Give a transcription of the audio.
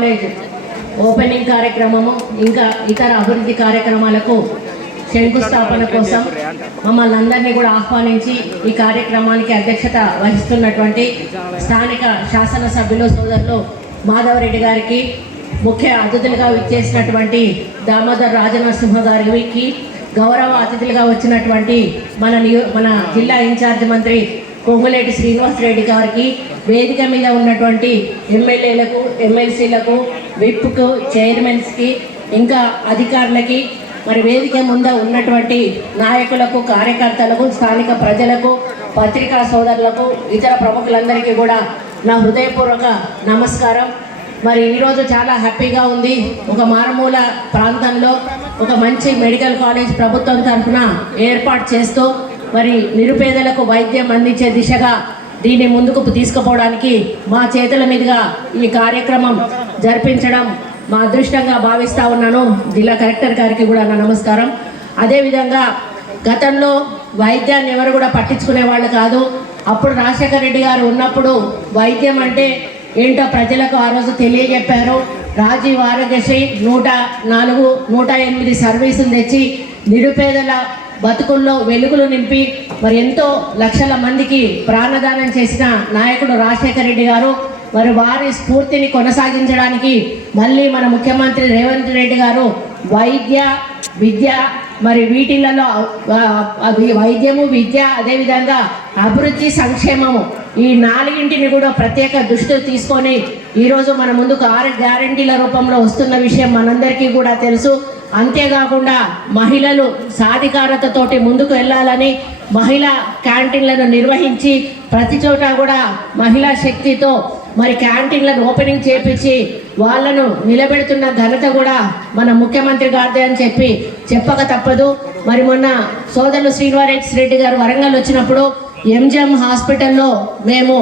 College opening కార్యక్రమము ఇంకా ఇతర అభివృద్ధి కార్యక్రమాలకు శంకుస్థాపన కోసం మమ్మల్ని అందరినీ కూడా ఆహ్వానించి ఈ కార్యక్రమానికి అధ్యక్షత వహిస్తున్నటువంటి స్థానిక శాసనసభ్యులు సోదరులు మాధవరెడ్డి గారికి, ముఖ్య అతిథులుగా విచ్చేసినటువంటి దామోదర్ రాజనరసింహ గారికి, గౌరవ అతిథులుగా వచ్చినటువంటి మన జిల్లా ఇన్ఛార్జ్ మంత్రి పొంగులేటి శ్రీనివాసరెడ్డి గారికి, వేదిక మీద ఉన్నటువంటి ఎమ్మెల్యేలకు, ఎమ్మెల్సీలకు, విప్కు, చైర్మన్స్కి, ఇంకా అధికారులకి, మరి వేదిక ముందు ఉన్నటువంటి నాయకులకు, కార్యకర్తలకు, స్థానిక ప్రజలకు, పత్రికా సోదరులకు, ఇతర ప్రముఖులందరికీ కూడా నా హృదయపూర్వక నమస్కారం. మరి ఈరోజు చాలా హ్యాపీగా ఉంది. ఒక మారుమూల ప్రాంతంలో ఒక మంచి మెడికల్ కాలేజ్ ప్రభుత్వం తరఫున ఏర్పాటు చేస్తూ మరి నిరుపేదలకు వైద్యం అందించే దిశగా దీన్ని ముందుకు తీసుకుపోవడానికి మా చేతుల మీదుగా ఈ కార్యక్రమం జరిపించడం మా అదృష్టంగా భావిస్తూ ఉన్నాను. జిల్లా కలెక్టర్ గారికి కూడా నా నమస్కారం. అదేవిధంగా గతంలో వైద్యాన్ని ఎవరు కూడా పట్టించుకునే వాళ్ళు కాదు. అప్పుడు రాజశేఖర రెడ్డి గారు ఉన్నప్పుడు వైద్యం అంటే ఏంటో ప్రజలకు ఆ రోజు తెలియజెప్పారు. రాజీవ్ ఆరోగ్యశ్రీ 104, 108 సర్వీసులు తెచ్చి నిరుపేదల బతుకుల్లో వెలుగులు నింపి మరి ఎంతో లక్షల మందికి ప్రాణదానం చేసిన నాయకుడు రాజశేఖర రెడ్డి గారు. మరి వారి స్ఫూర్తిని కొనసాగించడానికి మళ్ళీ మన ముఖ్యమంత్రి రేవంత్ రెడ్డి గారు వైద్య, విద్య, మరి వీటిలలో వైద్యము, విద్య, అదేవిధంగా అభివృద్ధి, సంక్షేమము, ఈ 4ంటిని కూడా ప్రత్యేక దృష్టి తీసుకొని ఈరోజు మన ముందుకు 6 గ్యారంటీల రూపంలో వస్తున్న విషయం మనందరికీ కూడా తెలుసు. అంతేకాకుండా మహిళలు సాధికారతతోటి ముందుకు వెళ్ళాలని మహిళా క్యాంటీన్లను నిర్వహించి ప్రతి చోట కూడా మహిళా శక్తితో మరి క్యాంటీన్లను ఓపెనింగ్ చేపించి వాళ్ళను నిలబెడుతున్న ఘనత కూడా మన ముఖ్యమంత్రి గారిదే అని చెప్పక తప్పదు. మరి మొన్న సోదరులు శ్రీనివాసరెడ్డి గారు వరంగల్ వచ్చినప్పుడు ఎంజిఎం హాస్పిటల్లో మేము